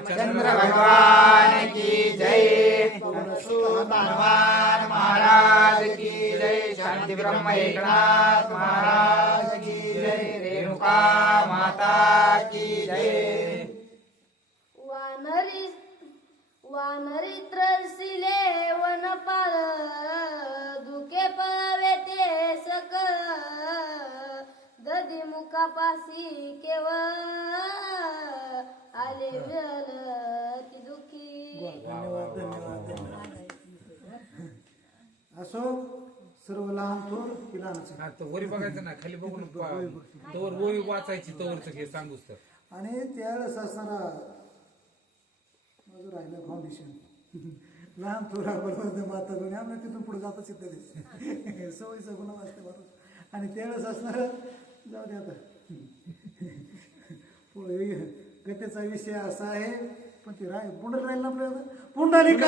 रामचंद्र भगवान की जय। हनुमान महाराज की जय। शांति ब्रह्म एकनाथ महाराज की जय। रेणुका माता की जय। वानरी त्रसिले वनपाल दुखे पळावे ते सकळ दधी मुखापासी केवळ आले विरल ती दुखी। धन्यवाद धन्यवाद धन्यवाद। असो सर्व लहान थोर की लहानच हा तर वरी बघायचं ना, खाली बघून तवर वही वाचायची, तवरच घे सांगूस तर. आणि त्यावेळेस असताना माझं राहिलं फाउंडेशन लहान थोरा बरोबर माता दोन्ही आम्ही तिथून पुढे जातच येते सवयीचा गुन्हा वाचते बरोबर. आणि त्यावेळेस असणार जाऊ दे आता पुढे गतेचा विषय असा आहे, पण ते पुंडल राहील ना आपल्याला पुंडलिका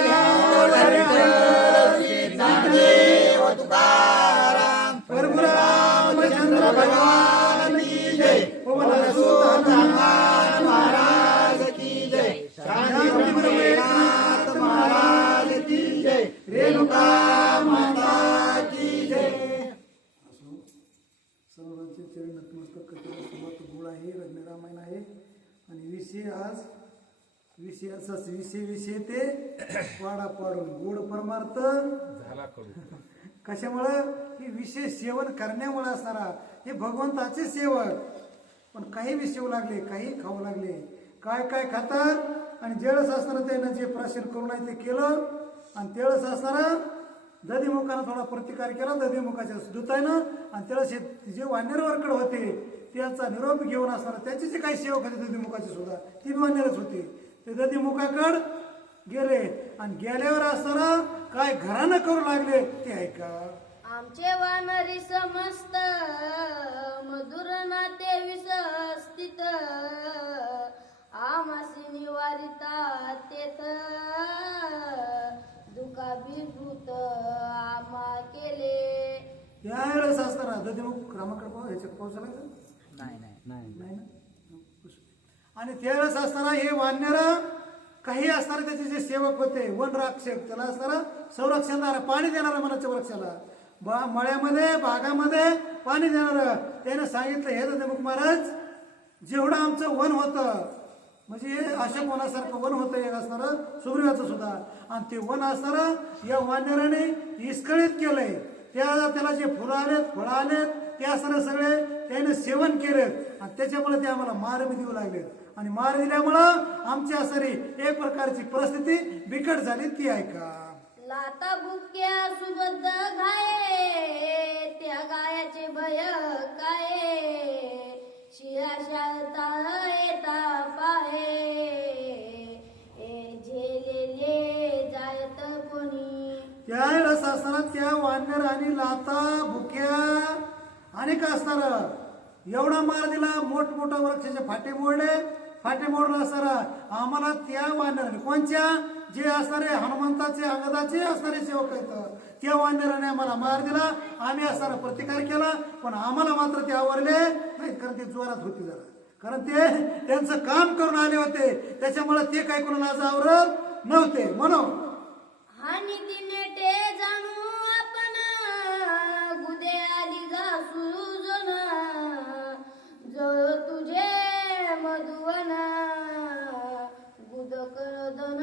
रामचंद्र भगवान की जय। हनुमान महाराज की जय। शांति ब्रह्मनाथ महाराज की जय। रेणुका माता की जय। सर्वांचे चरण नतमस्तक करतो। सुरुवात गोड आहे, रत्नरामायण आहे आणि विषय आज विषयाचाच विषय ते वाडा पाडून गोड परमार्थ झाला कडू. कशामुळं की विशेष सेवन करण्यामुळे असणारा हे भगवंताचे सेवक. पण काही बी शेव लागले, काही खाऊ लागले, काय काय खातात आणि जेळस असताना त्यानं जे प्राशन करून आहे ते केलं आणि तेळस असताना दधीमुखानं थोडा प्रतिकार केला दधीमुखाच्या दुतायनं आणि तेळस जे वानेरवरकड होते त्याचा निरोप घेऊन असताना त्याचे जे काही सेवक होते दधीमुखाचे सुद्धा ती वानेरच होते. ते दधीमुखाकड गेले आणि गेल्यावर असताना काय घरानं करू लागले ते ऐका. आमचे वानरी समस्त मधुर नाते विसस्थित आमासी निवारिता तेथ दुःखाभिभूत आम्हा केले. त्यावेळेस असताना दधीमुख रामाकडे ह्याच्या पोहोचला नाही नाही ना. आणि त्यावेळेस असताना हे वानर काही असणारे त्याचे जे सेवक होते वन रक्षक त्याला असणारा संरक्षण देणारा पाणी देणारा मनाच्या वृक्षाला मळ्यामध्ये बागामध्ये पाणी देणार त्याने सांगितलं हे दधीमुख महाराज जेवढं आमचं वन होतं म्हणजे अशा वनासारखं वन होतं एक असणारं सुग्रीवाचं सुद्धा आणि ते वन असणारं या वानराने इस्कळीत केलंय. त्याला जे फुलं आलेत फळं आलेत ते असणारे सगळे त्याने सेवन केलेत आणि त्याच्यामुळे ते आम्हाला मार बी देऊ लागलेत आणि मार दिल्यामुळं आमची असणारी एक प्रकारची परिस्थिती बिकट झाली ती ऐका. लाता बुक्या सुबद्ध गाये त्या गायाचे भय काय शिया शाळता येता पाहे झेलेले जायत कोणी. त्यावेळेस असताना त्या वानर आणि लाता भुक्या अनेक असणार एवढा मार दिला मोठमोठ्या वृक्षाचे फाटे मोडून असणारा आम्हाला त्या वानराने कोणच्या जे असणारे हनुमंताचे अंगदाचे असणारे सेवक आहेत त्या वानराने आम्हाला मार दिला. आम्ही असणारा प्रतिकार केला पण आम्हाला मात्र ते आवरले नाहीत कारण ते जोरात होते जरा कारण ते त्यांचं काम करून आले होते त्याच्यामुळे ते काही कोणाला आज आवरत नव्हते. म्हणून हानी दिनेटे जाणू आपण गुदे आली घासून जळ तुझे मधुवन गुद करदन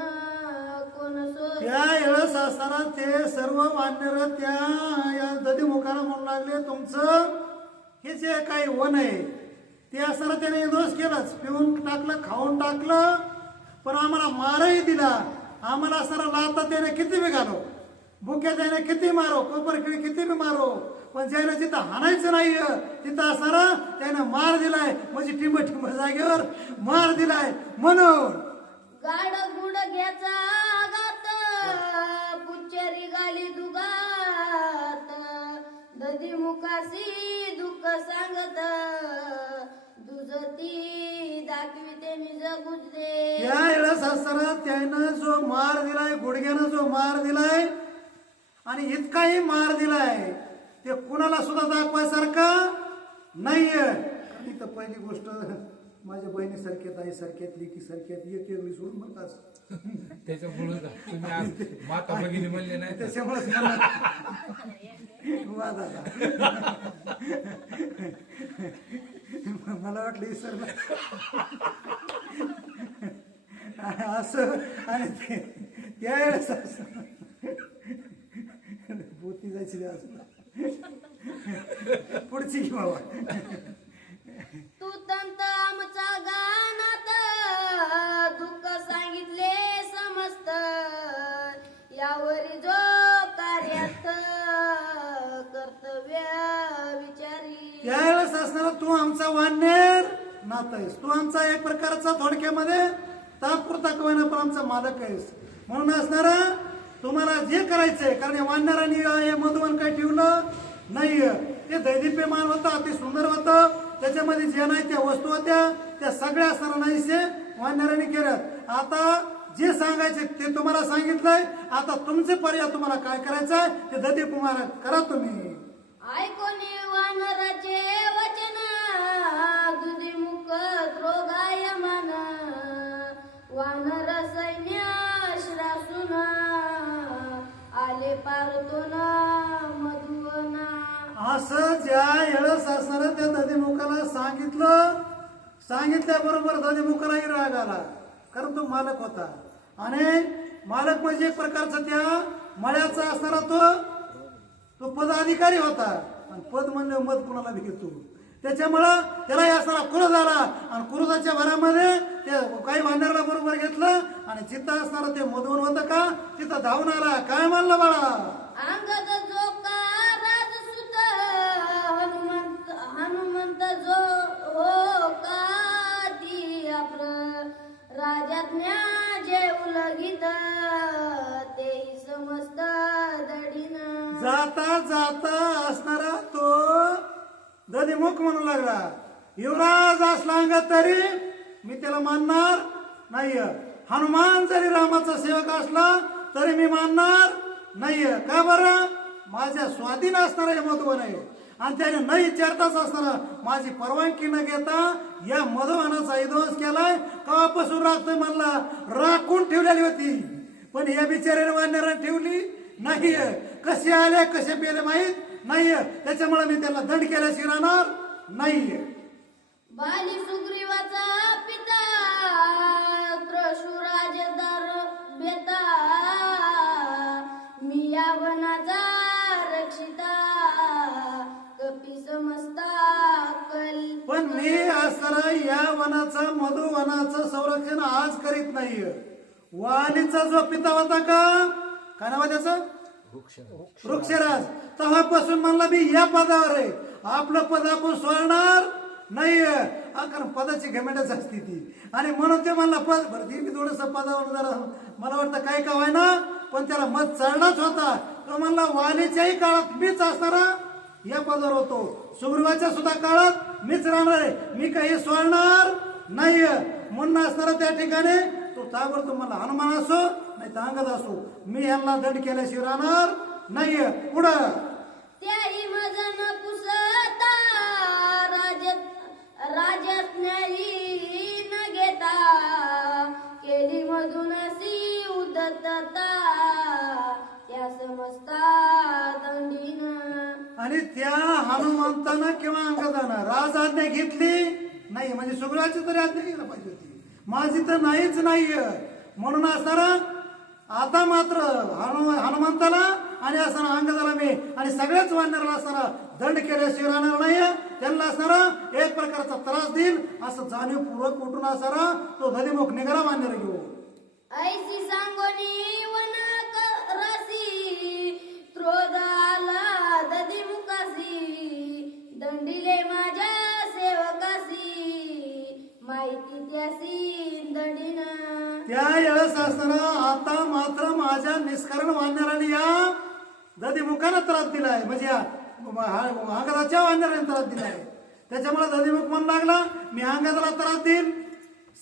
कोण सोय. त्यावेळेस असताना ते सर्व वानर त्या या दधीमुखाला म्हणू लागले तुमचं हे जे काही वन आहे ते असताना त्याने दोष केलाच पिऊन टाकलं खाऊन टाकलं पण आम्हाला मारही दिला. आम्हाला असणारा लाता त्याने किती बी घालो भुक्या त्याने किती मारो कोपरखिळी किती बी मारो पण ज्याला जिथं हाणायचं नाही तिथं असणारा त्याने मार दिलाय म्हणजे टिंब जागेवर मार दिलाय. म्हणून गाड गुड घ्याचा गात पुच्चरी गाली दुगात दधी मुखासी दुःख सांगत दुजती दाखविते निज गुजरे. त्यावेळेस असताना त्यानं जो मार दिलाय गुडघ्यानं जो मार दिलाय आणि इतकाही मार दिलाय ते कुणाला सुद्धा दाखवायसारखा नाहीये. इथं पहिली गोष्ट माझ्या बहिणीसारख्यात आईसारख्यात लेकीसारख्यात एक वेगळी सोडून बरं का असं. त्याच्यामुळे तुम्ही आज माता भगिनी म्हणले नाही तर त्याच्यामुळेच वाद आला. मला वाटलं सर असं आणि त्यावेळेस असं बोती जायची पुढची की बाबा. तू तंत आमचा गानात दुःख सांगितले समस्त यावरी जो कार्यात कर्तव्य विचारी. त्यावेळेस असणारा तू आमचा वानर नात आहेस. तू आमचा एक प्रकारचा थोडक्यामध्ये तात्पुरता कवयना पण आमचा मालक आहेस. म्हणून असणारा तुम्हाला जे करायचंय, कारण या वानरांनी हे मधुवन काही ठेवलं नाहीये. ते दैदिप्यमान होतं, अति सुंदर होतं. त्याच्यामध्ये जे नाही त्या वस्तू होत्या त्या सगळ्या असणारा नाहीसे वानरांनी केल्यात. आता जे सांगायचे ते तुम्हाला सांगितलंय. आता तुमचे पर्याय तुम्हाला काय करायचंय ते दैदिप्यमान करा तुम्ही. ऐकोनी वानराचे वचन दुधी मुख द्रोगायमान वानर सैन्य श्रासून आले पारतोन मधुवना. असं ज्या वेळेस असणाऱ्या त्या दधिमुखाला सांगितल्याबरोबर दधिमुखालाही राग आला, कारण तो मालक होता. आणि मालक म्हणजे एक प्रकारचा त्या मळ्याचा असणारा तो पदाधिकारी होता. आणि पद म्हणले मत कुणाला घेतो. त्याच्यामुळं त्याला असणारा क्रोध आला आणि क्रोधाच्या भरामध्ये ते काही वानराला बरोबर घेतलं आणि जिथं असणारा ते मधून होतं का तिथं धावून आला. काय म्हणलं बाळा? अंगद जो का राजसुत हनुमंत जो हो का ती राजाज्ञा जे उलगीत तेही समस्त दडीन. जाता जाता असणारा तो दधिमुख म्हणू लागला, युवराज असला अंगात तरी मी त्याला मानणार नाहीये. हनुमान जरी रामाचा सेवक असला तरी मी मानणार नाहीये. का बरं? माझ्या स्वाधीन असणारा हे मधुवन आहे आणि त्याने न विचारताच असणारा माझी परवानगी न घेता या मधुवनाचा विध्वंस केलाय. कवापासून राखतोय म्हणला, राखून ठेवलेली होती पण या बिचाऱ्याने वानराने ठेवली नाहीये. कसे आले कसे पेले माहीत नाहीये. त्याच्यामुळे मी त्याला दंड केल्याशी राहणार नाहीये. बाली सुग्रीवाचा पिता त्रशुराजदार बेता मी या वनाचा रक्षिता कपी समजता कल. पण मी असणारा या वनाचं मधुवनाचं संरक्षण आज करीत नाहीये. वालीचा जो पिता होता का, काय नाव आहे त्याचं? वृक्षराज. तेव्हापासून म्हणला मी या पदावर आहे. आपलं पद आपण सोडणार नाहीये. कारण पदाची घमेंडच असते ती. आणि म्हणून ते म्हणला पद भरती मी थोडस पदावर जरा मला वाटतं काय का व्हाय ना, पण त्याला मत चढणाच होता. तो म्हणला वालीच्याही काळात मीच असणारा या पदावर होतो, सुग्रीवाच्या सुद्धा काळात मीच राहणार आहे. मी काही सोडणार नाहीये. म्हणून असणारा त्या ठिकाणी तो ताबडतोब मला हनुमान असो नाही तर अंगद असो मी यांना दंड केल्याशिवाय राहणार नाहीये. पुढं त्याही मजन पुसता राजज्ञाही न घेता केली मधुनसी उदत्तता त्या समजता दंडीन. आणि त्या हनुमंतानं किंवा अंगदानं राज आज्ञा घेतली नाही, म्हणजे सुग्रीवाची तरी आज्ञा घ्यायला पाहिजे होती. माझी तर नाहीच नाहीये. म्हणून असणारा आता मात्र हनुमंताला आणि असणारा अंगदाला मी आणि सगळ्याच वानराला असणारा दंड केल्याशिवाय राहणार नाही. त्यांना असणारा एक प्रकारचा त्रास देईल असं जाणीवपूर्वक उठून असणारा तो दधिमुख निघाला वानर घेऊ. ऐसी सांगोनी वनाक रसी क्रोध आला दधिमुखासी दंडिले माझ्या सेवकासी माहिती त्यासी दंडीन. त्या वेळेस असताना आता मात्र माझ्या निष्कारण वानराने या दधिमुखाला त्रास दिलाय, म्हणजे या अंगदाच्या वानराने त्रास दिलाय. त्याच्यामुळे दधिमुख म्हणू लागला मी अंगदाला त्रास देईल,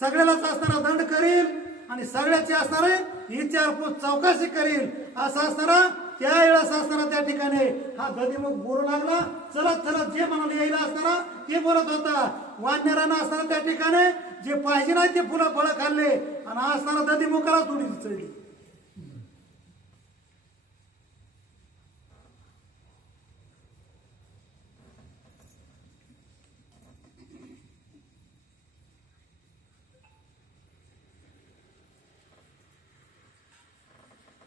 सगळ्यालाच असणारा दंड करील आणि सगळ्याची असणारे विचारपूस चौकशी करील असं असणारा त्यावेळेस असताना त्या ठिकाणी हा दधिमुख बोलू लागला. चलत चलत जे म्हणाले येईल असताना ते बोलत होता. वानरानं असताना त्या ठिकाणी जे पाहिजे नाही ते फुलं फळं खाल्ले आणि असताना दधीमुखाला थोडी चढली.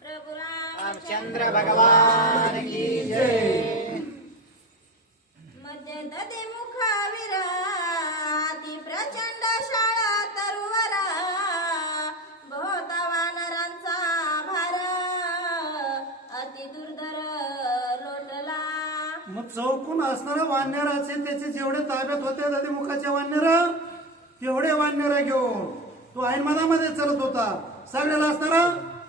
प्रभु रामचंद्र भगवान की जय. मध्य दधी मुखाविरा अति प्रचंड शाळा तरुवरा बहुता वानरांचा भार अति दुर्धर लोटला. मग चौकून असणारे वानराचे त्याचे जेवढे ताब्यात होते दधीमुखाचे वानर तेवढे वानर घेऊन तो ऐनमनामध्ये चलत होता. सगळ्याला असणारा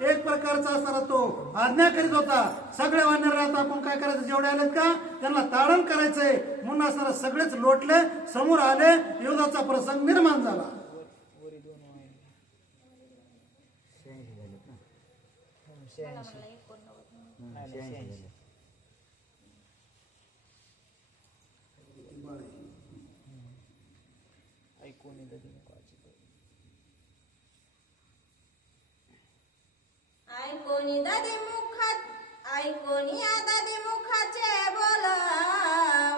एक प्रकारचा असणारा तो आज्ञा करीत होता. सगळे वानर आता आपण काय करायचं, जेवढे आलेत का त्यांना ताडण करायचंय म्हणून असणारा सगळेच लोटले, समोर आले. युद्धाचा प्रसंग निर्माण झाला. ऐकोनी दधी मुखाचे बोल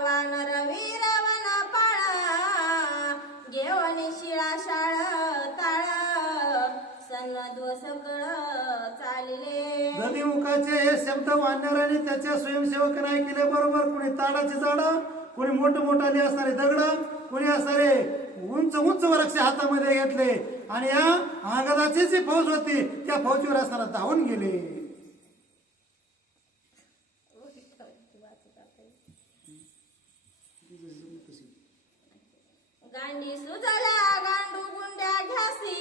वानर वीर वन पाळा घेऊन शिळा शाळ ताळ सन्नद्व सकळ चालिले. दधीमुखाचे हे शब्द वानराने त्याच्या स्वयंसेवक नाही केले बरोबर. कोणी ताडाची झाडं, कोणी मोठमोठाले असणारे दगड, कोणी असणारे उंच उंच वृक्ष हातामध्ये घेतले आणि या अंगदाची जी फौज होती त्या फौजीवर असताना धावून गेले. गांडी सुजला गांडू गुंड्या घ्यासी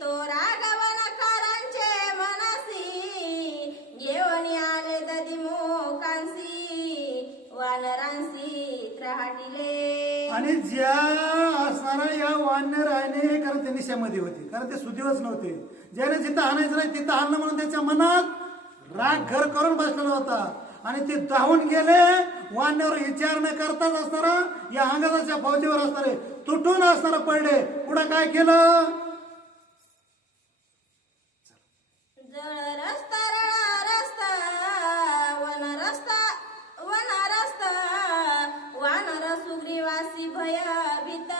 तो रागवनकारांचे मनसी घेऊन आले दधी मुखांसी वानरांसी त्रहाटिले. आणि ज्या असणारा या वानराने, कारण ते निशामध्ये होते, कारण ते सुदैवच नव्हते. ज्याने जिथं आणायचं नाही तिथं आणलं म्हणून त्याच्या मनात राग घर करून बसलेला होता आणि ते धावून गेले. वानर विचार न करताच असणारा या अंगदाच्या फौजीवर असणारे तुटून असणारा पडले. पुढे काय केलं, जळ रस्ता रळा रस्ता वन रस्ता वन रस्ता वानर सुग्रीवासी भयभीत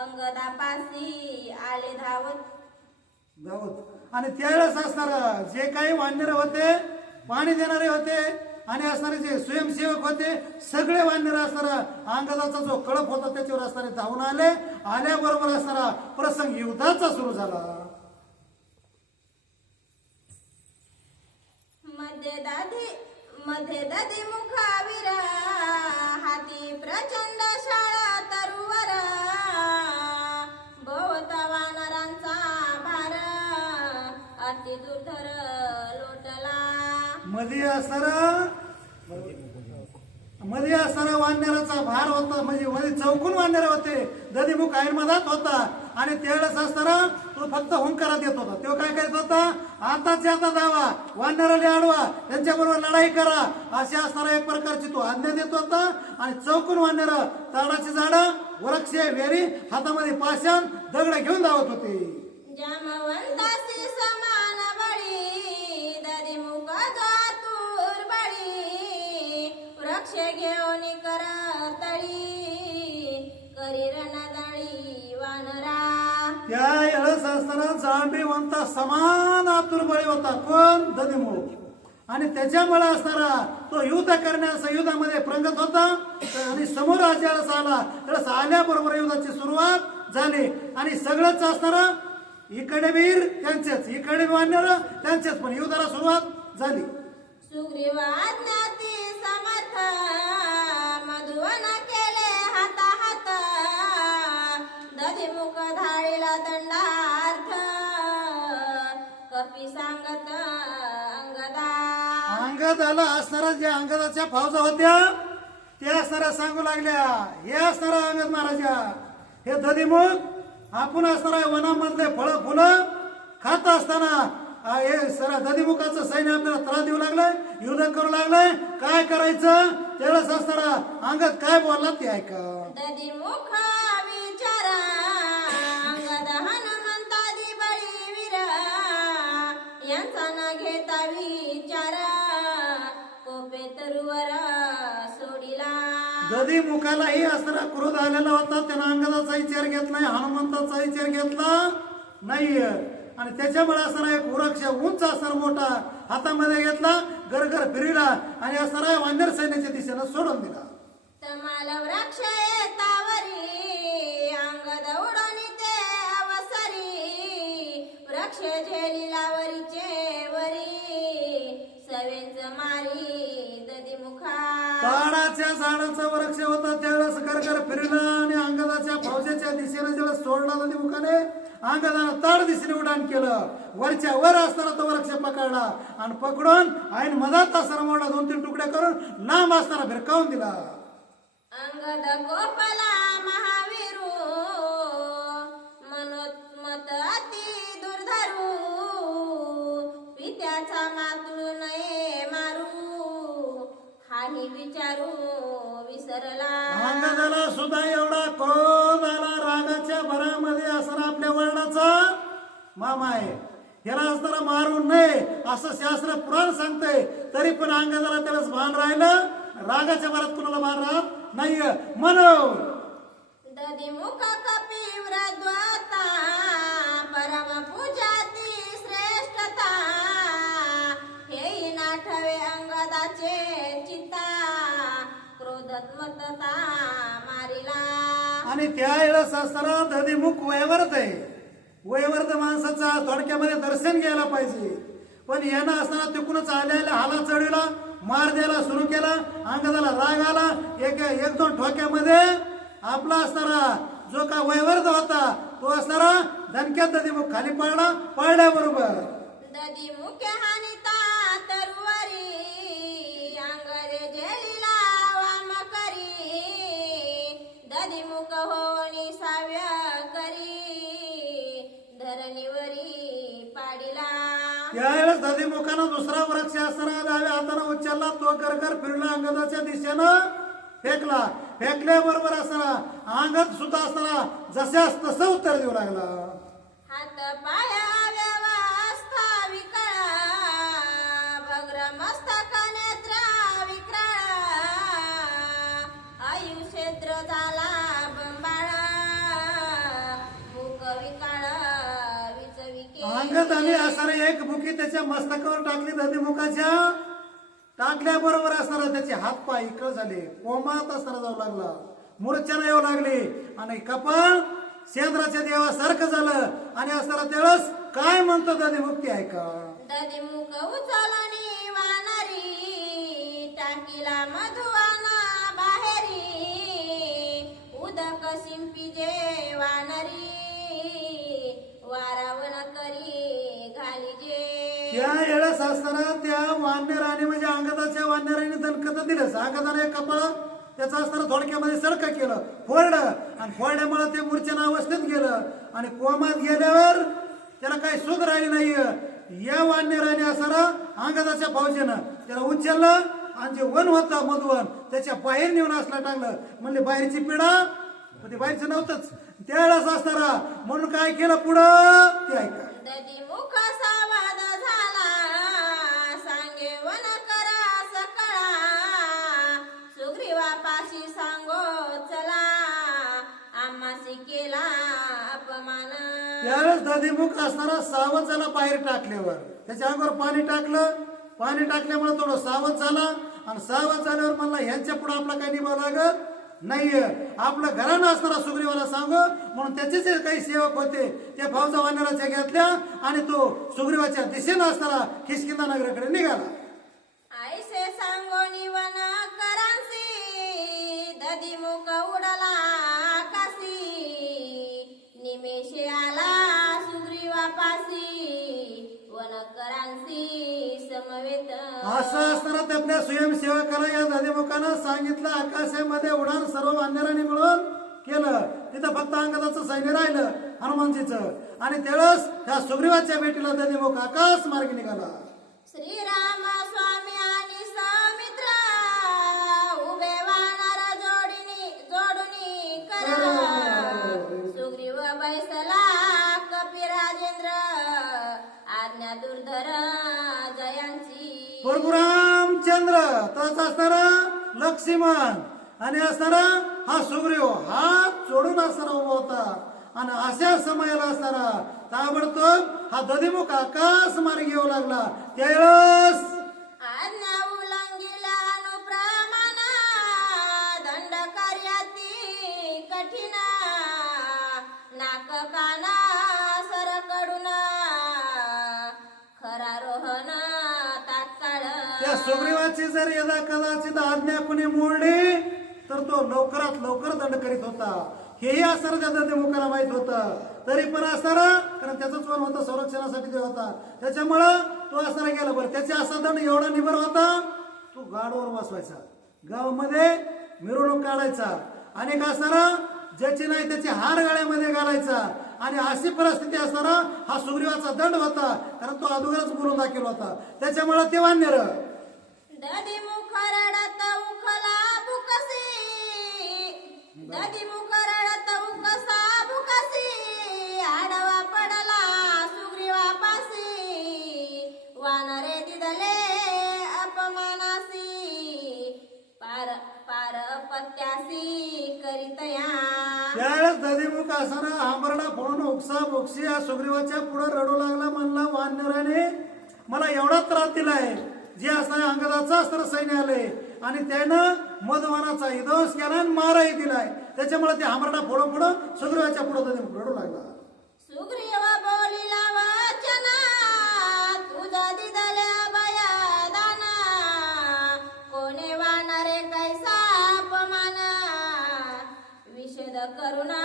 अंगदापासी आले धावत. आणि त्यावेळेस असणारा जे काही वानर होते, पाणी देणारे होते आणि असणारे जे स्वयंसेवक होते, सगळे वानर असणारा अंगदाचा जो कळप होता त्याच्यावर असणारे धावून आले. आल्याबरोबर असणारा प्रसंग युद्धाचा सुरू झाला. मध्ये दधी मुखाविरा हाती प्रचंड शाळा तरुवरा बहुता वानरांचा भार अति दुर्धर लोटला. मध्ये असणारा वानराचा भार होता, म्हणजे मध्ये चौकून वानर होते. दधीमुख ऐनमधात होता आणि त्यावेळेस असणारा तो फक्त हुंकारा देत होता. तो काय करत होता, आताच आता दावा, वानराला अडवा, त्यांच्याबरोबर लढाई करा, अशी असणारा एक प्रकारची तो आज्ञा देत होता. आणि चौकून वानर ताडाची झाडं, वृक्ष, वेरी, हातामध्ये पाषाण, दगड घेऊन धावत होते. जामवंतासी समान बळी दधीमुख जातूर बळी वृक्ष घेऊन कर तळी करी रणदळी वानरा. त्या वेळेस असताना जांभीवंता समान आतुर बळी होता. कोण, दधीमुख. आणि त्याच्यामुळे असणारा तो युद्ध करण्यास युद्धामध्ये प्रंगत होता. आणि समोर ज्यावेळेस आला त्यावेळेस आल्याबरोबर युद्धाची सुरुवात झाली. आणि सगळंच असणारा इकडे वीर त्यांचेच, इकडे वानर त्यांचेच, पण युद्धाला सुरुवात झाली. सुग्रीव आज्ञाती समर्थ मधुवन केले हाता हात दधीमुख धाळीला दंडार्थ कपी सांगत अंगदा. अंगदाला असणारा ज्या अंगदाच्या फौजा होत्या त्या असणाऱ्या सांगू लागल्या, हे असणारा अंगद महाराजा, हे दधीमुख आपण असणारा वनामधले फळं फुलं खात असताना हे सरा दधीमुखाचं सैन्य आपल्याला त्रास देऊ लागलंय, युद्ध करू लागलंय. काय करायचं, त्यावेळेस असताना अंगद काय बोलला ते ऐका. ददी मुख विचारा अंगद हनुमंतादी बळीवीर यांचा न घेता विचारा कोपे तरुवर सोडिला. जदी मुखालाही असताना क्रोध आलेला होता, त्यानं अंगदाचा विचार घेतला नाही, हनुमंताचा विचार घेतला नाही. आणि त्याच्यामुळे असताना एक वृक्ष उंच असताना मोठा हातामध्ये घेतला, गरगर फिरला आणि असताना वानर सैन्याच्या दिशेनं सोडून दिला. तमाल वृक्ष येतावरी अंगद उडोनी ते अवसरी वृक्ष झेलिलावरीचे वरी सवेंच मारी ददी मुखा. ताडाच्या झाडाचा वृक्ष होता, त्यावेळेस गरगर फिरला आणि अंगदाच्या फौजेच्या दिशेने ज्यावेळेस सोडला नदी मुखाने अंगदानं ताड दिशेने उड्डाण केलं. वरच्या वर असताना तो वृक्ष पकडला आणि पकडून ऐन मधात असताना मोठा 2-3 तुकडे करून लांब असताना भिरकावून दिला. अंगद गोपाला महावीरू मनोत्मत अति दुर्धरू पित्याचा मातृ नये मारू हाही विचारू विसरला. अंगदाला सुद्धा एवढा क्रोध आला, रागाच्या भरामध्ये असताना आपल्या वडिलाचा मामा आहे, याला असताना मारू नये असं शास्त्र पुराण सांगतंय. तरी पण अंगदाला त्यावेळेस भान राहिलं, रागाच्या भरात कुणाला भान राहत नाहीये म्हणून ददी मुख कपिव्रद्वता परम पूजाती श्रेष्ठता हे नाठवे अंगदाचे चित्ता क्रोधत्मतता मारिला. आणि त्यावेळेस असताना दधिमुख वयवर्त आहे. वयवर्त माणसाचा थोडक्यामध्ये दर्शन घ्यायला पाहिजे, पण यानं असताना तिकडूनच आलेल्या हाला चढविला, मार द्यायला सुरू केला. अंगदाला राग आला, एक 2 ठोक्यामध्ये आपला असणारा जो का वयवर्त होता तो असणारा धनक्यात दधिमुख खाली पडला. पडल्याबरोबर ददी मुखे हानिता तरुवरी अंगदे जेलीला वाम करी ददी मुख होनी साव्य करी धरणीवरी पाडिला. त्यावेळेस दधिमुखानं दुसरा वृक्ष असताना डाव्या हाताने उचलला, तो गरगर फिरला अंगदाच्या दिशेनं फेकला. फेकल्याबरोबर असताना अंगद सुद्धा असताना जशास तसं उत्तर देऊ लागला. हात पाया व्यवस्था विकळा भग्र मस्तक नेत्र विक्राळा आयुष्यद्र झाला बंबाळा मुख विकाळ विचविके. अंगदाने असणारा एक मुखी त्याच्या मस्तकावर टाकली दधिमुखाच्या. टाकल्याबरोबर असणारा त्याचे हात पाय इकळ झाले, कोमात असताना जाऊ लागला, मूर्छना येऊ लागली आणि कपाळ शेंद्राच्या देवासारखं झालं. आणि असताना त्यावेळेस काय म्हणतो दधिमुख ते ऐका. ददी मुख उचलणी वानरी टाकीला मधुवाना बाहेरी उदक शिंपीजे वानरी वारावण करी घालीजे. त्या वेळेस असताना त्या वानराने म्हणजे अंगदाच्या वानराने दणकत दिलंच. अंगदाने कपाळ त्याचं असताना थोडक्यामध्ये सडक केलं, फोडलं आणि फोडल्यामुळे ते मूर्छना अवस्थेत गेलं. आणि कोमात गेल्यावर त्याला काही सुध राहिली नाहीये. या वानराने असताना अंगदाच्या फौजेनं त्याला उचललं आणि जे वन होतं मधुवन त्याच्या बाहेर नेऊन असला टाकलं. म्हणले बाहेरची पिढा, ते बाहेरचं नव्हतंच त्यावेळेस असताना. म्हणून काय केलं पुढं ते ऐका. ददी मुख सावध झाला सांगे वन करा सकळा सुग्रीवापाशी सांगो चला आम्हासी केला अपमान. त्यावेळेस दधिमुख असताना सावध झाला. बाहेर टाकल्यावर त्याच्या अंगावर पाणी टाकलं, पाणी टाकल्यामुळे थोडं सावध झाला. आणि सावध झाल्यावर म्हणला ह्यांच्या पुढे आपला काही निभा लागत नाहीये, आपलं घरानं असताना सुग्रीवाला सांगू. म्हणून त्याचे जे काही सेवक होते ते फौजा वानराच्या घेतल्या आणि तो सुग्रीवाच्या दिशेनं असताना किष्किंधा नगराकडे निघाला. ऐसे सांगो निवन करांसी ददी मुख उडला आकाशी निमेषे आला सुग्रीवापासी वन करांसी समवेत. असं असताना त्या आपल्या स्वयंसेवकाला या दधिमुखानं सांगितलं. आकाशामध्ये उडान सर्व वानरांनी मिळून केलं. तिथं फक्त अंगदाचं सैन्य राहिलं हनुमानजीचं. आणि त्यावेळेस त्या सुग्रीवाच्या भेटीला दधिमुख आकाश मार्गी निघाला. श्रीराम स्वामी आणि सौमित्र आज्ञा दुर्धर जयांची परशुरामचंद्र तच असणारा लक्ष्मण आणि असणारा हा सुग्रीव हात जोडून असणारा उभा होता आणि अशा समयाला असणारा ताबडतोब हा दधिमुख आकाश मार्गी येऊ लागला त्यावेळेस आज्ञा उल्लंघिल्या अनुप्रमाण दंड कार्याती कठीण नाक काना सरकडून खरा रोहन तात्काळ त्या सुग्रीवाची जर यदा कदाचित आज्ञा कुणी मोडली तर तो लवकरात लवकर दंड करीत होता हेही असणारा त्या दधिमुखाला माहित होतं तरी पण असणारा कारण त्याचाच वन होता संरक्षणासाठी ते होता त्याच्यामुळं तो असणारा गेला बरं त्याचा असा दंड एवढा निबर होता तो गाडवर बसवायचा गावामध्ये मिरवणूक काढायचा आणि का असणारा ज्याची नाही त्याचे हार गाळ्यामध्ये घालायचा आणि अशी परिस्थिती असणारा हा सुग्रीवाचा दंड होता कारण तो अगोदरच बोलून दाखल होता त्याच्यामुळे ते वान्यर दधी मुख रडत उखला बुकसी दधी मुख रडत उकसा बुकसी आडवा पडला सुग्रीवापासी वानरे दिदले अपमानासी पार पार पत्यासी करीतया त्यावेळेस दधिमुख असणारा आंबरडा फोडून उकसा बोक्सी या सुग्रीवाच्या पुढे रडू लागला म्हणला वानराने मला एवढा त्रास दिलाय जे असणाऱ्या अंगदाचा अस्त्र सैन्य आले आणि त्यानं मधुवानाचा विध्वंस केला आणि माराही दिलाय त्याच्यामुळे ते आंबरडा फोडून पुढं सुग्रीवाच्या पुढे दधिमुख रडू लागला सुग्रीव बोलिला वचना तुझा दिदल्या बयादाना कोणे वानरे कैसा अपमान विषद करुणा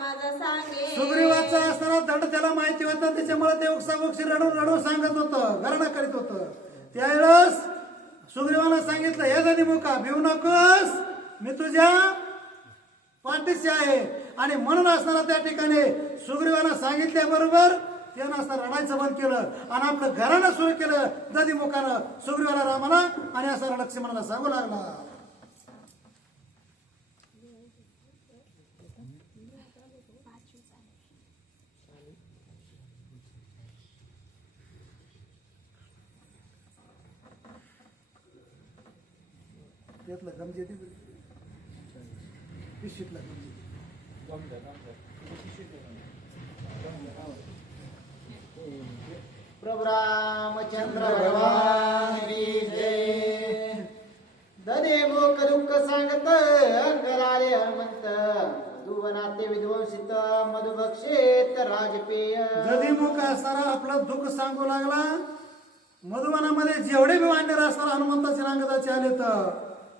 माझा सांगे सुग्रीवाचा असणारा दंड त्याला माहिती होता त्याच्यामुळे ते उकसाबोक्षी रडून रडून सांगत होतं घरणा करीत होतं त्यावेळेस सुग्रीवाला सांगितलं हे दधिमुखा भिवू नकोस मी तुझ्या पाठीशी आहे आणि म्हणून असणारा त्या ठिकाणी सुग्रीवाला सांगितल्याबरोबर त्यानं असं रडायचं बंद केलं आणि आपलं घरानं सुरू केलं दधिमुखानं सुग्रीवाला रामाला आणि असणारा लक्ष्मणाला सांगू लागला त्यातला गमजे पिशीतला गमजे प्रभु रामचंद्र भगवान की जय दधिमुख दुःख सांगत अंगलाले हनुमंत मधुवनाते विध्वंसित मधुभक्षित राजपेय दधिमुख असणारा आपलं दुःख सांगू लागला मधुवनामध्ये जेवढे बी वानर असणार हनुमंताचे रांगदाचे आले तर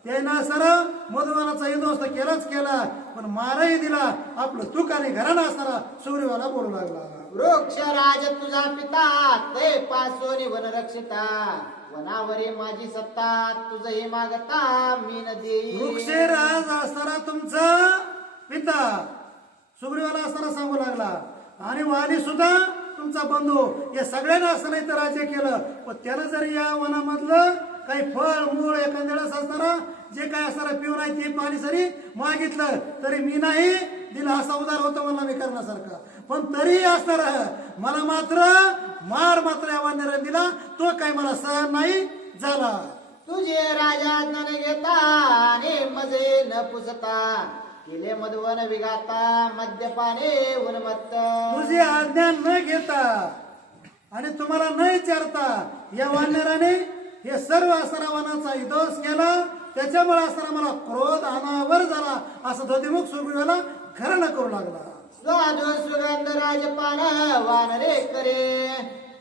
त्यानं सर मधुवनाचा विध्वंस केलाच केला पण मारही दिला आपलं दुःख आणि घरानं असणारा सुग्रीवाला बोलू लागला वृक्ष राज तुझा पिता ते पासोनी वन रक्षिता वनावरी माझी सत्ता तुझही मागता मी न देई वृक्षराज असणारा तुमचा पिता सुग्रीवाला असणारा सांगू लागला आणि वाली सुद्धा तुमचा बंधू या सगळ्यांना असताना इथं राज्य केलं पण त्यानं जर या वनामधलं काही फळ मूळ एखाद्याला असणारा जे काय असणारा पिऊन आहे ते पाणी जरी मागितलं तरी मी नाही दिला असा उदार होता मला मी करण्यासारखा पण तरी असणारा मला मात्र मात्र या वानराने दिला तो काही मला सहन नाही झाला तुझे राजा न घेता आणि मजे न पुसता केले मधुवन विघाता मद्यपाने उन्मत्त तुझी आज्ञा न घेता आणि तुम्हाला न विचारता या वानराने हे सर्व असणारा वनाचा विध्वंस केला त्याच्यामुळे असणारा मला क्रोध अनावर झाला असं दधिमुख सुग्रीवाला घराला करू लागला स्वादो सुगंध राजपान वानरे करे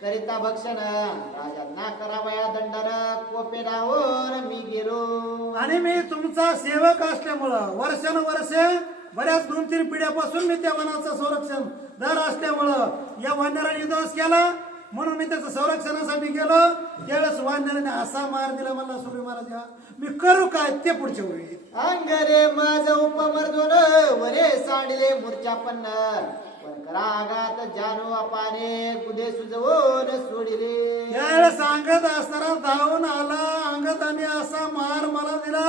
करिता भक्षण राजांना करावया दंडन कोपे राहून मी गेलो आणि मी तुमचा सेवक असल्यामुळं वर्षानुवर्षे बऱ्याच 2-3 पिढ्यापासून मी त्या वनाचं संरक्षण दर असल्यामुळं या वानराने विध्वंस केला म्हणून मी त्याचं संरक्षणासाठी गेलो त्यावेळेस वानराने असा मार दिला मला सुग्रीव महाराजा मी करू काय ते पुढच्या वेळी अंगरे माझ उपमर्दोन वरे सांडले मूर्छापन्न पण कराघात जानो अपाने गुदे सुजवून सोडिले त्यावेळेस अंगद असणारा धावून आला अंगदाने असा मार मला दिला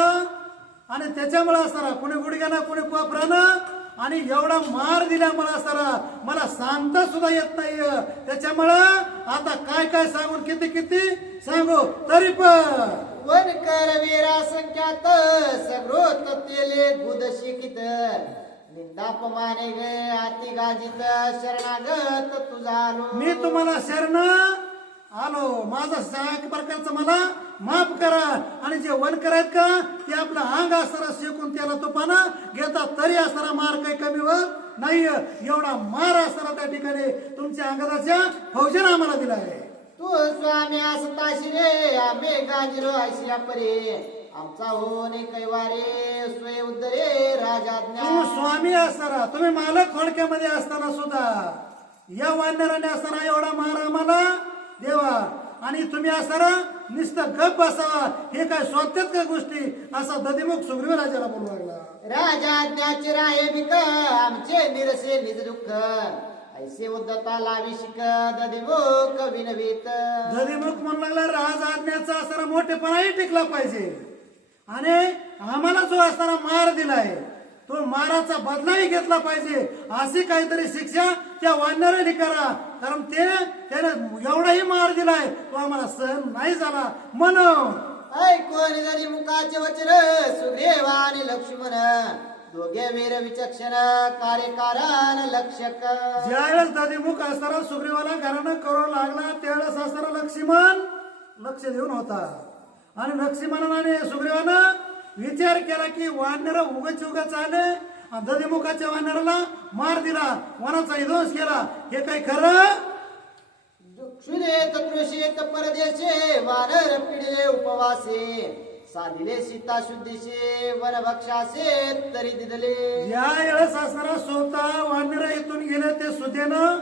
आणि त्याच्यामुळे असणारा कुणी गुडघ्यानं कुणी कोपरानं आणि एवढा मार दिला मला सरा, मला सांगता सुद्धा येत नाही. त्याच्यामुळं आता काय काय सांगून किती किती सांगू तरी पण वन कर वीरा संख्यात सगळोत तेले गुद शिकित निंदापमाने गे अति गाजित शरणागत तुझा आलो. मी तुम्हाला शरण आलो, माझा सगळ्या प्रकारचं मला माफ करा. आणि जे वन करायत का ते आपलं अंग असताना शेकून त्याला तुपाना घेतात तरी असताना मार काही कमी होत नाही. एवढा मार असताना त्या ठिकाणी तुमच्या अंगाच्या फौजेनं आम्हाला दिला आहे. तू स्वामी असताशी रे आम्ही गाजलो ऐशिया परे आमचा होणे कैवारे सोय उद्धरे राजाज्ञा. तुम्ही स्वामी असताना, तुम्ही मालक थोडक्यामध्ये असताना सुद्धा या वानराने असताना एवढा मार आम्हाला देवा. आणि तुम्ही असताना नुसतं गप बसावा, हे काय स्वतःच काय गोष्टी असा दधिमुख सुग्रीव राजाला बोलू लागला. राजाज्ञाचे राहे बिक आमचे निरसे निज दुःख ऐसे उद्धता लावी शिक दधिमुख विनवीत. दधिमुख म्हणू लागला राज आज्ञाचा असताना मोठेपणाही टिकला पाहिजे. आणि आम्हाला जो असताना मार दिलाय तो माराचा बदलाही घेतला पाहिजे. अशी काहीतरी शिक्षा त्या वानराने करा, कारण त्याने एवढाही मार दिलाय तो आम्हाला सहन नाही झाला. म्हणून ऐकून जरी मुखाचे वचन सुग्रीव आणि लक्ष्मण दोघे वीर विचक्षण कार्यकारण लक्षक. ज्यावेळेस दधिमुख असताना सुग्रीवाला घरानं करू लागला त्यावेळेस असताना लक्ष्मण लक्ष देऊन होता. आणि लक्ष्मणाने सुग्रीवानं विचार केला की वानर उगाच आले आणि दधिमुखाच्या वानराला मार दिला, वनाचा विध्वंस केला, हे काही खरं. क्षुदेत तृषेत परदेशे वानर पिढले उपवासे साधिले सीता शुद्धीशे वनभक्षासे तरी दिदले. या वेळेस असणारा स्वतः वानर इथून गेले ते सुदेनं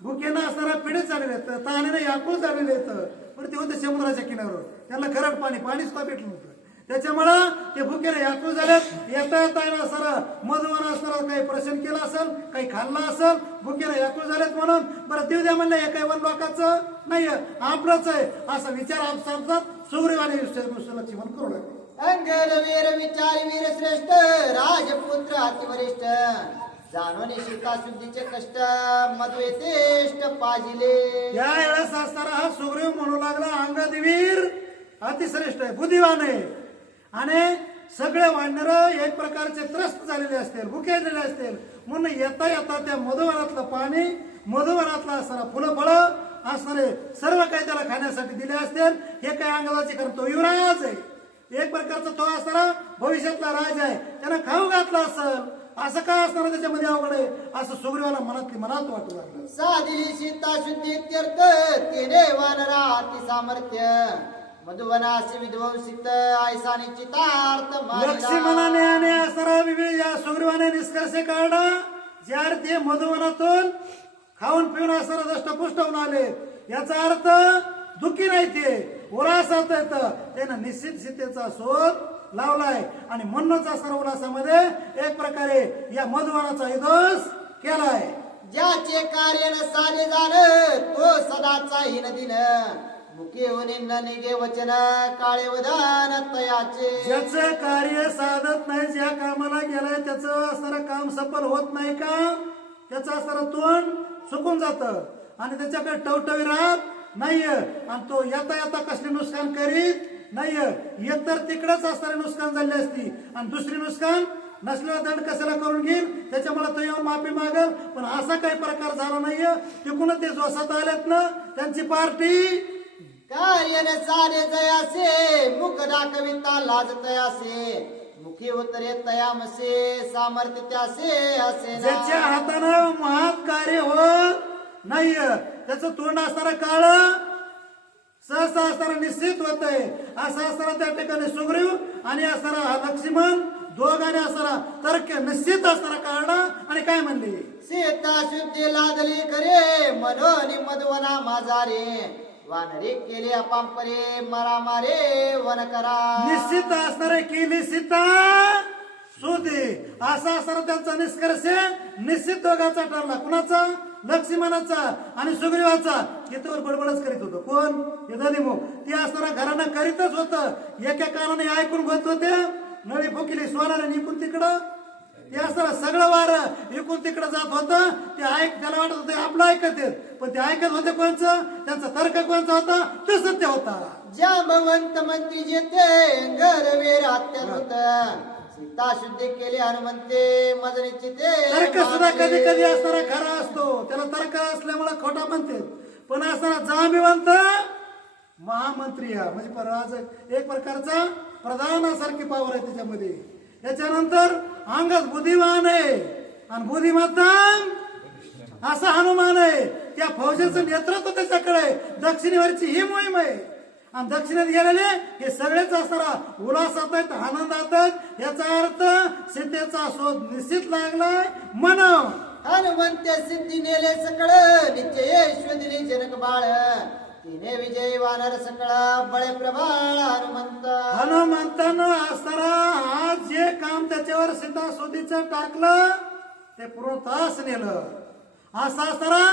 भुकेनं असणारा पिढे चालले आहेत, ताण्याने याकूळ झालेले आहेत. पण ते होते समुद्राच्या किनाऱ्यावर, त्यांना खरड पाणी सुद्धा भेटलं नव्हतं. त्याच्यामुळं ते भुकेने याकूळ झालेत. येता असणारा मधुवन असणारा काही प्रश्न केला असेल, काही खाल्ला असेल, भुकेने याकूळ झालेत. म्हणून बरं देऊ द्या म्हणलं, हे काही वन लोकांचं नाही आपलंच आहे असा विचार आपसात सुग्रीवाने लक्ष्मण करू लागले. अंगद वीर विचारी वीर श्रेष्ठ राजपुत्र अतिवरिष्ठ जाणून सीता शुद्धीचे कष्ट मधुयथेष्ट पाजिले. या वेळेस असताना हा सुग्रीव म्हणू लागला अंगदवीर अतिश्रेष्ठ आहे, बुद्धिवान आहे. आणि सगळे वानर एक प्रकारचे त्रस्त झालेले असतील, भुकेलेले असतील. म्हणून येता येता त्या मधुवनातलं पाणी, मधुवनातला असणारा फुलं फळं असणारे सर्व काही त्याला खाण्यासाठी दिले असतील. हे काही अंगाचे, कारण तो युवराज आहे, एक प्रकारचा तो असणारा भविष्यातला राज आहे, त्यानं खाऊ घातला असेल. असं काय असणार त्याच्यामध्ये अवघड आहे असं सुग्रीवाला मनात वाटू लागलं. साधिली सीता शुद्धी इत्यर्थ केले वानरा अति सामर्थ्य मधुवनाशी विध्वंसित ऐसाने चितार्थ लक्ष्मणाने आणि असणारा या सुग्रीवाने निष्कर्ष काढला. ज्यार ते मधुवनातून खाऊन पिऊन असणारा दष्टपुष्ट होऊन आले, याचा अर्थ दुःखी नाही, ते उल्हासात येत. त्यानं निश्चित सीतेचा शोध लावलाय. आणि म्हणूनच असणारा उल्हासामध्ये एक प्रकारे या मधुवनाचा विध्वंस केलाय. ज्याचे कार्य न साधे झालं तो सदाचा हिन दिन मुखे होणे न निघे वचन काळे वदान तयाचे. ज्याचं कार्य साधत नाही, ज्या कामाला गेलाय त्याचं असणारं काम सफल होत नाही का, त्याचं असणारं तोंड सुकून जात आणि त्याच्याकडे टवटवी राहत नाहीये. आणि तो येता कसले नुकसान करीत नाहीये. एकतर तिकडच असणारे नुकसान झाले असती आणि दुसरी नुकसान नसलेला दंड कशाला करून घेईल, त्याच्यामुळे तो येऊन माफी मागल. पण असा काही प्रकार झाला नाहीये. तिकडून ते जोसात आलेत ना, त्यांची पार्टी कार्य न साधे जयासे मुख दाखविता लाज तयासे मुखी उतरे तयामसे सामर्थ्य त्यासे असे ना. ज्याच्या हातानं महात कार्य होत नाहीये, त्याचं तोंड असणारा काळ सहसा असताना निश्चित होत आहे. असं असताना त्या ठिकाणी सुग्रीव आणि असणारा हा लक्ष्मण दोघांनी असणारा तर्क निश्चित असणारा काढला. आणि काय म्हणले, सीता शुद्धी लादली करे मनोनी मधुवना माझा रे वानरे केले अपांपरे मरा मारे वन करा. निश्चित असणारे केली सीता सुधी असा असणारा त्यांचा निष्कर्ष निश्चित दोघांचा ठरला. कुणाचा, लक्ष्मणाचा आणि सुग्रीवाचा. इथवर बडबडच करीत होतो कोण, हे दधिमुख. ते असणारा घरानं करीतच होत. एका कानाने ऐकून घेत होते, नळी फुकिली सोनाने निघून तिकडं ते असताना सगळं वारं इकडून तिकडे जात होतं. ते त्याला वाटत होतं आपलं ऐकत आहेत, पण ते ऐकत होते कोणचं? त्यांचा तर्क कोणचा होता? तो सत्य होता. जांबवंत मंत्री जेते गरवीर अत्यानुत सीता शुद्धी केली हनुमंते मजरीची ते तर्क सुद्धा कधी कधी असताना खरा असतो, त्याला तर्क असल्यामुळे खोटा म्हणते. पण असताना जांबवंत महामंत्री म्हणजे एक प्रकारचा प्रधानासारखी पावर आहे त्याच्यामध्ये. त्याच्यानंतर अंगद बुद्धिमान आहे आणि बुद्धिमत्ता असा हनुमान आहे. त्या फौजेचं नेतृत्व त्याच्याकडे. दक्षिणेवरची ही मोहीम आहे आणि दक्षिणेत गेलेले हे सगळेच असताना उल्हासात आहेत, आनंदात आहेत. याचा अर्थ सीतेचा शोध निश्चित लागलाय. म्हणून हनुमंत सिद्धी नेले सकळ निश्चय दिली जनक बाळ तिने विजयी वानर सकळ बळे प्रभाळ हनुमंतानं असताना आज जे काम त्याच्यावर सीता शोधीचं टाकलं ते पूर्णतःच नेलं. असा असताना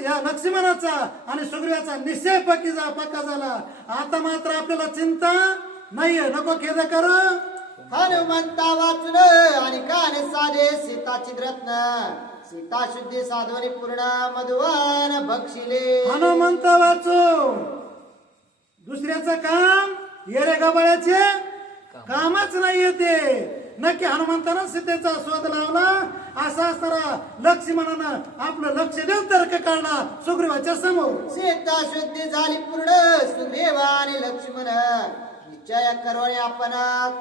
या लक्ष्मणाचा आणि सुग्रीवाचा निश्चय पक्का झाला. आता मात्र आपल्याला चिंता नाहीये, नको खेद कर. हनुमंता वाचून आणि कान साधे सीताची रत्न सीता शुद्धी साधवणी पूर्ण मधुवान बक्षिले. हनुमंत वाचो दुसऱ्याचं काम येरे गबाळ्याचे कामच नाहीये. ते नक्की हनुमंतानं सीतेचा शोध लावला. असा असताना लक्ष्मणानं आपलं लक्ष देऊन तर्क काढला सुग्रीवाच्या समोर. सीता शुद्धी झाली पूर्ण सुग्रीव आणि लक्ष्मण निश्चय करवणे आपण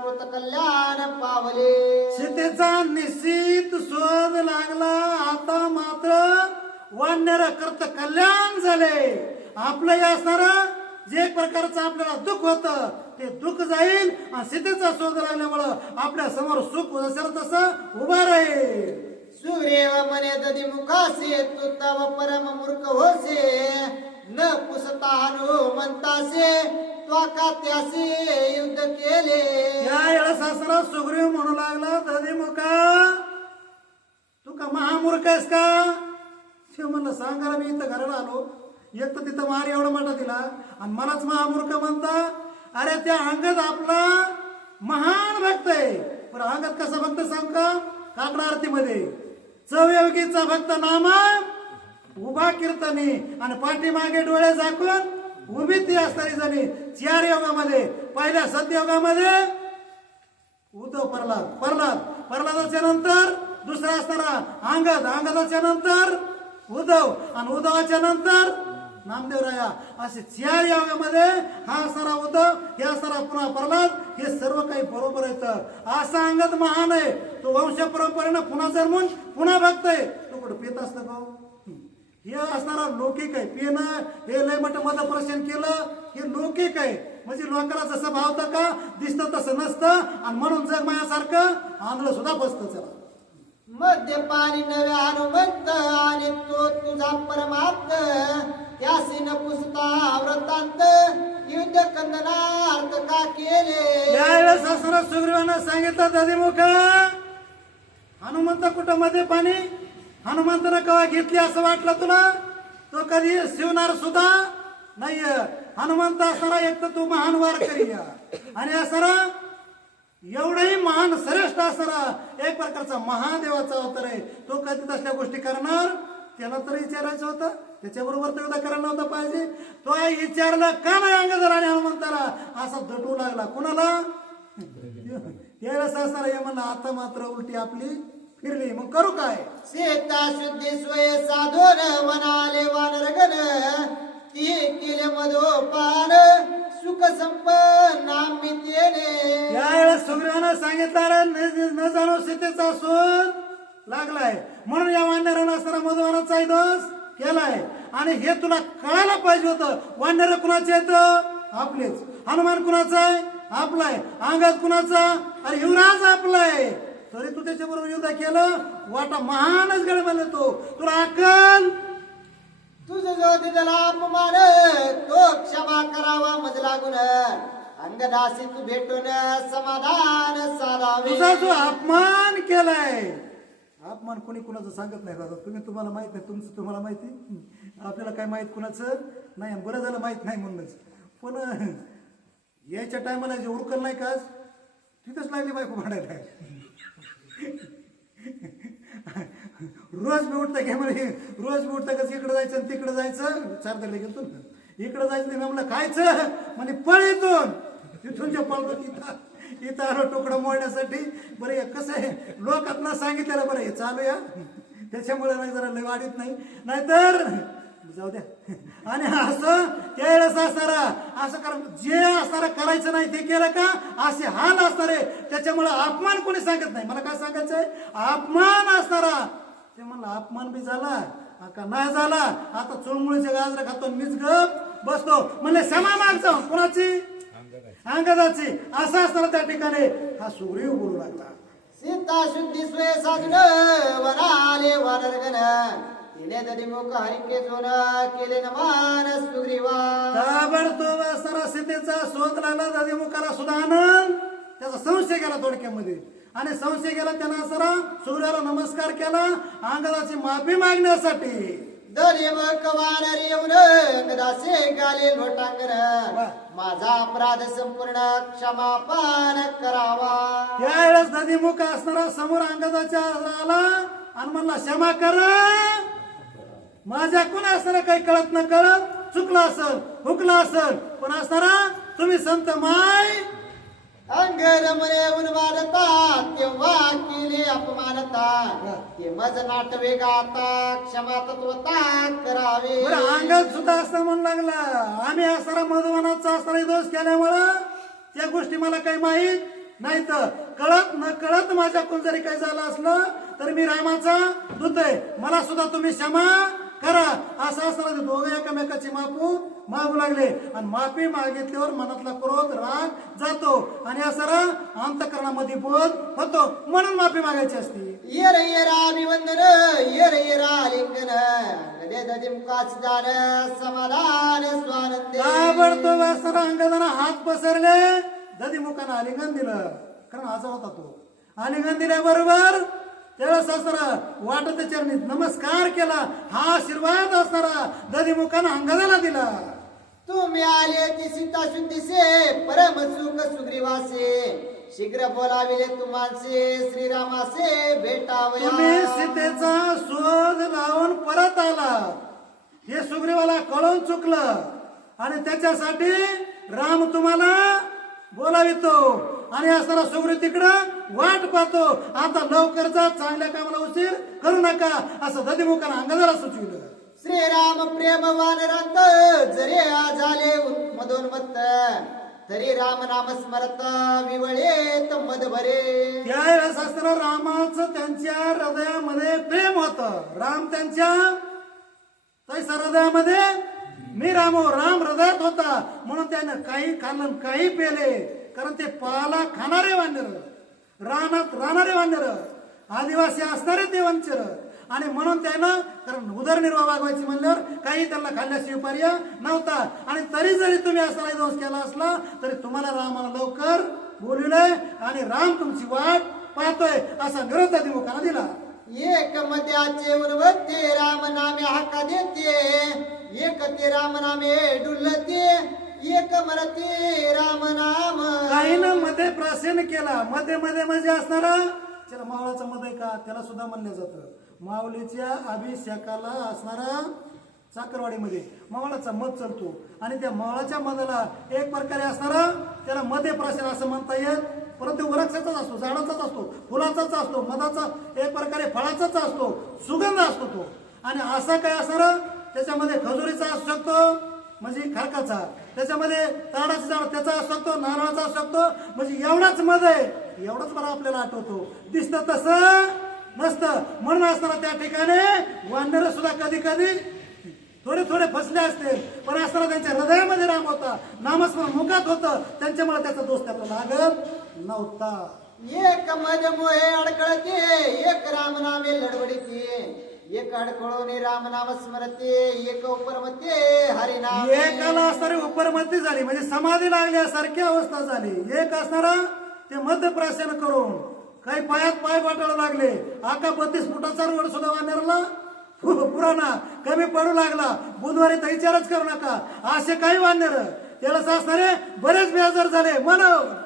कृत कल्याण पावले. सीतेचा निश्चित शोध लागला. आता मात्र वानर करत कल्याण झाले. आपलं हे असणारं जे एक प्रकारचं आपल्याला दुःख होतं ते दुःख जाईल आणि सीतेचा शोध लागल्यामुळं आपल्या समोर सुख असेल तसं उभा राहील. सुग्रीव म्हणे दधी मुखासे तू तव परम मूर्ख होसे न पुसता हनुमंतासे त्वाका त्यासे युद्ध केले. या वेळेस असताना सुग्रीव म्हणू लागला दधी मुखा तू का महामूर्ख आहेस का? शिव म्हणलं सांगायला मी इथं घराला आलो, एक तर तिथं मार एवढा मोठा दिला आणि मलाच महामूर्ख म्हणता. अरे त्या अंगद आपला महान भक्त आहे. पण अंगद कसा भक्त सांग का? काकडा आरतीमध्ये चौयोगीचा भक्त नामा उभा कीर्तनी आणि पाठीमागे डोळे झाकून उभी ती असणारी जणी. 4 योगामध्ये पहिल्या सत्ययोगामध्ये उद्धव प्रल्हादाच्या नंतर दुसरा असणारा अंगदाच्या नंतर उद्धव आणि उद्धवाच्या नंतर नामदेवराया. असे 4 योगामध्ये हा असणारा उद्धव, हे असणारा पुन्हा प्रल्हाद, हे सर्व काही बरोबर येतं. असा अंगद महान आहे. तो वंश परंपरेनं पुन्हा जन्मून पुन्हा भक्त आहे. तो कुठं पेत असतं का? हे असणारा लौकिक आहे. पिणं हे लय मोठं मदप्रशन केलं हे लौकिक आहे. म्हणजे लोकांना जसं भावतं का दिसतं तसं नसतं आणि म्हणून जग मायासारखं आंधळ सुद्धा बसतं. चला मद्यपानी नव्या हनुमंत आणि तो तुझा परमात्म त्यासी न पुसता व्रतांत युद्ध कंदनार्थ का केले. यावेळेस असणारा सुग्रीवानं सांगितलं दधिमुख हनुमंत कुठं मध्ये पाणी हनुमंतानं कवा घेतली असं वाटलं तुला? तो कधी शिवणार सुद्धा नाहीये. हनुमंत असणारा एक तर तू महान वारकरी आणि असणारा एवढंही महान श्रेष्ठ असणारा एक प्रकारचा महादेवाचा अवतार आहे. तो कधी तसल्या गोष्टी करणार? त्याला तर विचारायचं होतं, त्याच्याबरोबर तर युद्ध करायला नव्हतं पाहिजे. तो विचारला का नाही अंगद आणि हनुमंताला असा दटू लागला. कुणाला? त्यावेळेस असणारा हे म्हणला आता मात्र उलटी आपली फिरली, मग करू काय? सीता शुद्धी स्वय साधून वनाले वानरगण ती केले मधोपान सुख संपन्न आम्ही. यावेळेस सुग्रीवानं सांगितलं न जाणू सीतेचा शोध लागलाय म्हणून या वानरानं असताना मधुवानाचा दोष केलाय. आणि हे तुला कळायला पाहिजे होतं. वानर कुणाचे आहेत? आपलेच. हनुमान कुणाचा आहे? आपलाय. अंगद कुणाचा? अरे युवराज आपलाय. तरी तू त्याच्याबरोबर युद्ध केलं. वाटा महानच गड म्हणले तो. तुला अक्कल? तुझं जो दिलेला अपमान तो क्षमा करावा मज लागून अंगदासी तू भेटून समाधान साधावे. तुझा जो अपमान केलाय, अपमान कोणी कुणाचं सांगत नाही दादा. तुम्हाला माहित नाही, तुमचं तुम्हाला माहिती, आपल्याला काय माहित कुणाचं नाही. बरं झालं माहित नाही म्हणूनच. पण यायच्या टायमाला जे उरकल नाही का तिथंच लागली बायको भांडायला. रोज मी उठतं की म्हणे रोज मी उठतं कसं इकडं जायचं आणि तिकडं जायचं चारदारला गेलो ना इकडं जायचं नाही म्हणलं खायचं म्हणे पळ इथून तिथून जे पळतो इथं इथं आलो तुकडं मोडण्यासाठी बरं हे कसं आहे लोकांना सांगितलेलं बरं हे चालू या त्याच्यामुळे नाही जरा लय वाढीत नाही नाहीतर जाऊ द्या आणि असं त्यावेळेस असणारा असं कारण जे असणारा करायचं नाही ते केलं का असे हाल असणारे त्याच्यामुळे अपमान कोणी सांगत नाही मला काय सांगायचंय अपमान असणारा ते म्हणलं अपमान बी झाला का नाही झाला आता चोळमुळीचे गाजर खातो मीच गप बसतो म्हणले क्षमा मागतो कोणाची अंगदाची असं असताना त्या ठिकाणी हा सुग्रीव बोलू लागला सीता शुद्धी स्वय साधून वनाले वानरगण तिने तरी मुख हरिके जोन केले नमान सुग्रीवा ताबडतोब असणारा सीतेचा शोध लागला दधिमुखाला सुद्धा आनंद त्याचा संशय गेला थोडक्यामध्ये आणि संशय गेला त्यानं असणारा सुग्रीवाला नमस्कार केला अंगदाची माफी मागण्यासाठी दलिमक वानर येऊन कदासे गाले लोटांगण माझा अपराध संपूर्ण क्षमापण करावा त्यावेळेस दधिमुख असणारा समोर अंगदाच्या आला आणि म्हणला क्षमा करा माझ्या कोण असणारा काही कळत न कळत चुकला असल हुकला असल पण असणारा तुम्ही संत माय अंगर मने उन्मानता तेव्हा केले अपमानता ते मज नाटवे गाता क्षमा तत्वता करावे अंगात सुद्धा असता म्हणू लागला आम्ही असणारा मधुवनाचा असणारा दोष केल्यामुळं त्या गोष्टी मला काही माहीत नाही तर कळत न कळत माझ्याकडून जरी काही झालं असलं तर मी रामाचा दूत आहे मला सुद्धा तुम्ही क्षमा करा असं असताना ते दोघे एकमेकाची मागू लागले आणि माफी मागितल्यावर मनातला क्रोध राग जातो आणि असं अंतकरणामध्ये बोध होतो म्हणून माफी मागायची असते येर येरा अभिवंदन येर येरा आलिंगन गदे दधिमुखाच जाण समाधान स्वानंद ताबडतोब असताना अंगदानं हात पसरले दधिमुखानं आलिंगन दिलं कारण आजा होता तो आलिंगन दिल्याबरोबर त्यावेळेस असणारा वाटत चरणी नमस्कार केला हा आशीर्वाद असणारा दधिमुखानं अंगदाला दिला तुम्ही आले ती सीता शुद्धीसे परम सुख सुग्रीवासे शीघ्र बोलाविले तुम्हाचे श्रीरामासे भेटावया तुम्ही सीतेचा शोध लावून परत आला हे सुग्रीवाला कळून चुकलं आणि त्याच्यासाठी राम तुम्हाला बोलावितो आणि असताना सुग्रीव तिकडं वाट पाहतो आता लवकर जा चांगल्या कामाला उशीर करू नका असं दधिमुखानं अंगदाला सुचविलं श्रीराम प्रेम वानरांत जरी झाले मदोन्मत्त तरी राम नाम स्मरत विवळेत मद भरे त्यावेळेस असताना रामाचं त्यांच्या हृदयामध्ये प्रेम होतं राम त्यांच्या तैसा हृदयामध्ये मी राम हृदयात होता म्हणून त्यानं काही खाल्लं काही पेले कारण ते पाला खाणारे वानर रानात राहणारे वानर आदिवासी असणारे ते वंचर आणि म्हणून त्यानं कारण उदरनिर्वाह वागवायची म्हणल्यावर काही त्यांना खाल्ल्याशिवाय पर्याय नव्हता आणि तरी जरी तुम्ही असा दोष केला असला तरी तुम्हाला रामाला लवकर बोलविलंय आणि राम तुमची वाट पाहतोय असा निरोप दधिमुखानं दिला एक मध्याचे उन्वते राम नामे हाका देते एक ते राम नामे डुलते एक मरते राम नाम काही ना मध्ये प्राशन केला मध्ये मध्ये म्हणजे असणारा त्याला मावळाचा मध आहे का त्याला सुद्धा म्हणलं जातं माऊलीच्या अभिषेकाला असणारा साखरवाडीमध्ये मावळाचा मध चालतो आणि त्या मावळाच्या मधाला एक प्रकारे असणारा त्याला मध्ये प्राशन असं म्हणता येत परंतु वृक्षाचाच असतो झाडाचाच असतो फुलाचाच असतो मधाचा एक प्रकारे फळाचाच असतो सुगंध असतो तो आणि असा काय असणार त्याच्यामध्ये खजुरीचा असू शकतो म्हणजे खरकाचा त्याच्यामध्ये ताडाचं झाड त्याचा असू शकतो नारळाचा असू शकतो म्हणजे एवढाच मध आहे एवढंच मला आपल्याला आठवतो दिसतं तसं नसतं म्हणून असताना त्या ठिकाणी वानर सुद्धा कधी कधी थोडे थोडे फसले असतील पण असताना त्यांच्या हृदयामध्ये राम होता नामस्मरण मुखात होतं त्यांच्यामुळे त्याचा दोष त्याला लागत नव्हता एक मध मोहे अडकळते एक राम नामे लडबडीते एक अडकळोने राम नाम स्मरते एक उपरमते हरिनाम एकाला असणारी उपरमती झाली म्हणजे समाधी लागल्यासारखी अवस्था झाली एक असणारा ते मध्यप्राशन करून काही पायात पाय पाटायला लागले आका 32 फुटाचा रोड सुद्धा वानरला पुराणा कमी पडू लागला बुधवारी तर विचारच करू नका असे काही वानर त्याला असणारे बरेच बेजार झाले म्हणून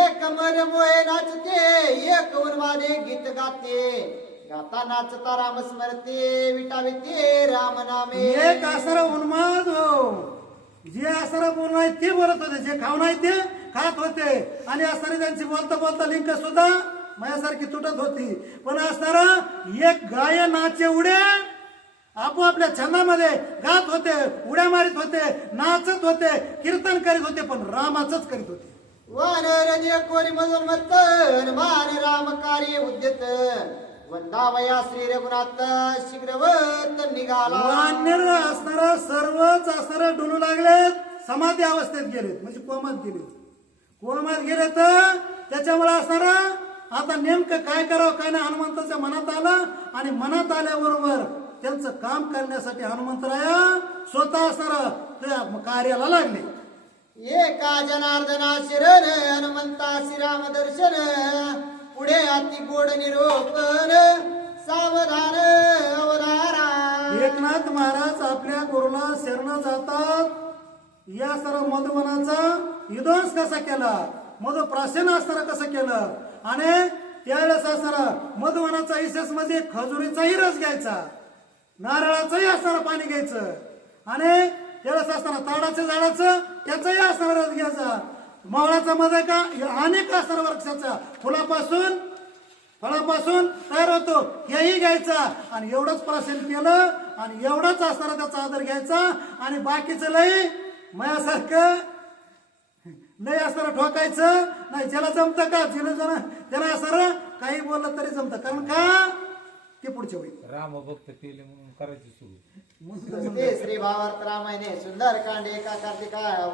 एक मन मोहे नाचते एक उन्मादे गीत गाते गाता नाचता राम स्मरते विटाविते राम नामे एक असर उन्माद हो जे असर बोलणं आहे ते बोलत होते, जे खाऊन आहे ते खात होते आणि असणारी त्यांची बोलता बोलता लिंक सुद्धा माझ्यासारखी तुटत होती. पण असणार एक गाय नाचे उड्या आपोआपल्या छंदामध्ये गात होते, उड्या मारित होते, नाचत होते, कीर्तन करीत होते, पण रामाचंच करीत होते. वानर कोरी मधून मत्तन मान राम कार्य उद्यत वंदावया श्री रघुनाथ शीघ्रवत निघाला. वानर असणारा सर्वच असणारा डुलू लागलेत, समाधी अवस्थेत गेलेत, म्हणजे कोमात गेलेत. कोमात गेले तर त्याच्यामुळे असणारा आता नेमकं काय करावं काय नाही हनुमंताच्या मनात आलं आणि मनात आल्याबरोबर त्यांचं काम करण्यासाठी हनुमंतराया स्वतः असणारा त्या कार्याला लागले. एका जनार्दना शिरण हनुमंता श्रीराम दर्शन पुढे अति गोड निरोपण सावधान अवधारा. एकनाथ महाराज आपल्या गुरुला शरण जातात. या सर्व मधुवनाचा विध्वंस कसा केला, मधुप्राशन असताना कसं केलं आणि त्यावेळेस असणारा मधुवनाचा विशेष म्हणजे खजुरीचाही रस घ्यायचा, नारळाचंही असणारं पाणी घ्यायचं आणि त्यावेळेस असताना ताडाच्या झाडाचं त्याचाही असणारा रस घ्यायचा. मावळाचा मध्ये का अनेक असणारा वृक्षाचा फळापासून तयार होतो हेही घ्यायचा आणि एवढंच प्राशन केलं आणि एवढाच असणारा त्याचा आदर घ्यायचा आणि बाकीचं लय माझ्यासारखं लय असणारा ठोकायचं नाही. ज्याला जमतं का त्याला असणारं काही बोललं तरी जमतं, कारण का ते पुढच्या वेळी राम भक्त केले म्हणून करायची सुरू. श्री भावार्थ रामायणे सुंदर कांडे एका कार्तिका